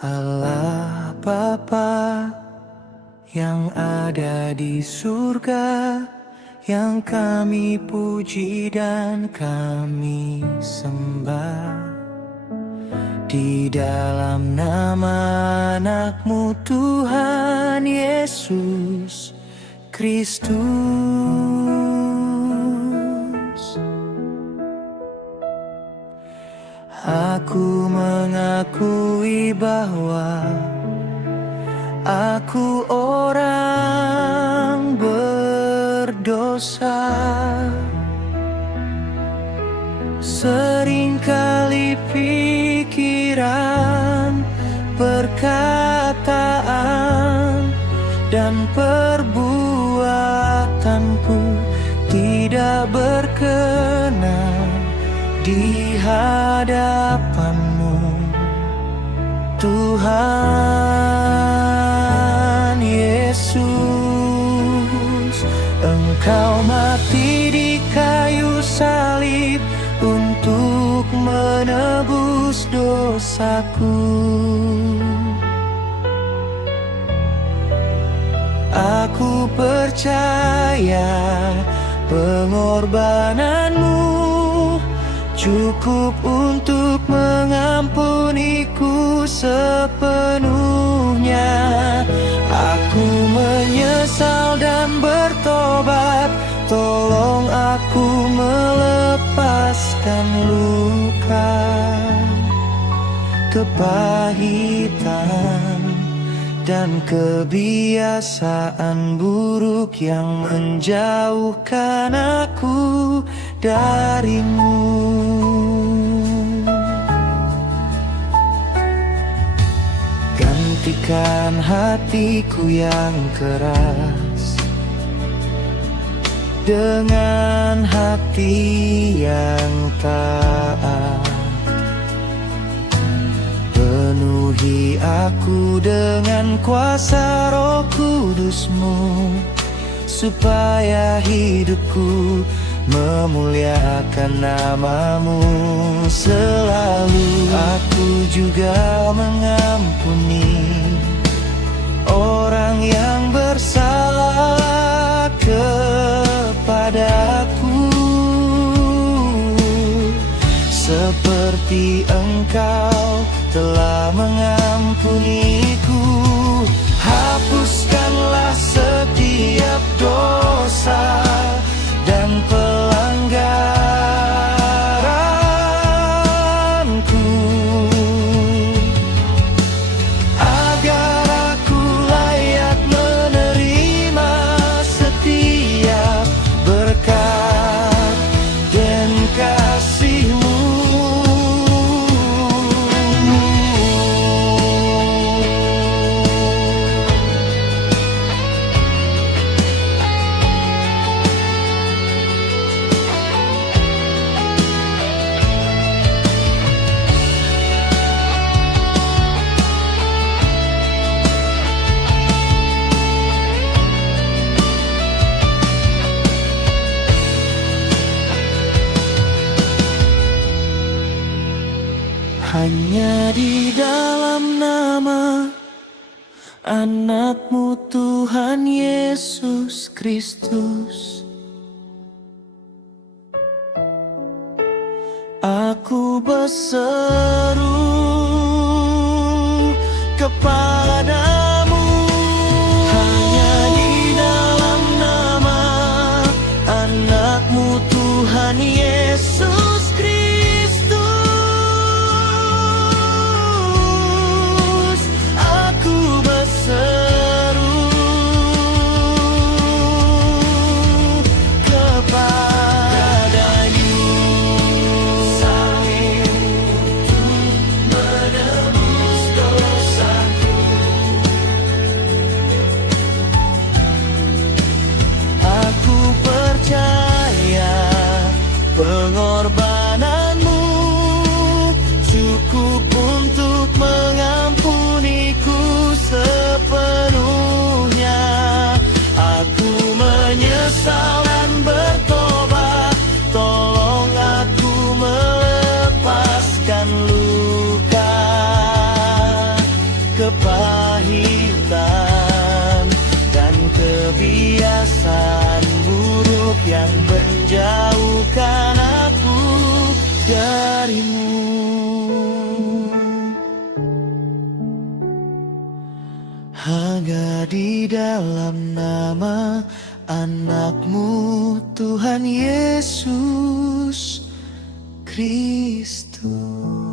Allah Bapa yang ada di surga, yang kami puji dan kami sembah. Di dalam nama anak-Mu Tuhan Yesus Kristus, aku mengakui bahwa aku orang berdosa. Seringkali pikiran, perkataan, dan perbuatanku tidak berkenan di hadapan-Mu, Tuhan Yesus. Engkau mati di kayu salib untuk menebus dosaku. Aku percaya pengorbanan-Mu cukup untuk mengampuniku sepenuhnya. Aku menyesal dan bertobat, tolong aku melepaskan luka, kepahitan, dan kebiasaan buruk yang menjauhkan aku dari-Mu. Gantikan hatiku yang keras dengan hati yang taat. Penuhi aku dengan kuasa Roh Kudus-Mu, supaya hidupku memuliakan nama-Mu selalu. Aku juga mengampuni orang yang bersalah kepadaku, seperti Engkau telah mengampuniku. Hapuskanlah setiap dosa dan pelanggaranku, agar aku layak menerima setiap berkat dan kasih-Mu. Hanya di dalam nama anak-Mu Tuhan Yesus Kristus, aku berseru kepada-Mu. Hanya di dalam nama anak-Mu Tuhan Yesus Menebus dosaku. perasaan buruk yang menjauhkan aku darimu. Hanya di dalam nama Anak-Mu Tuhan Yesus Kristus.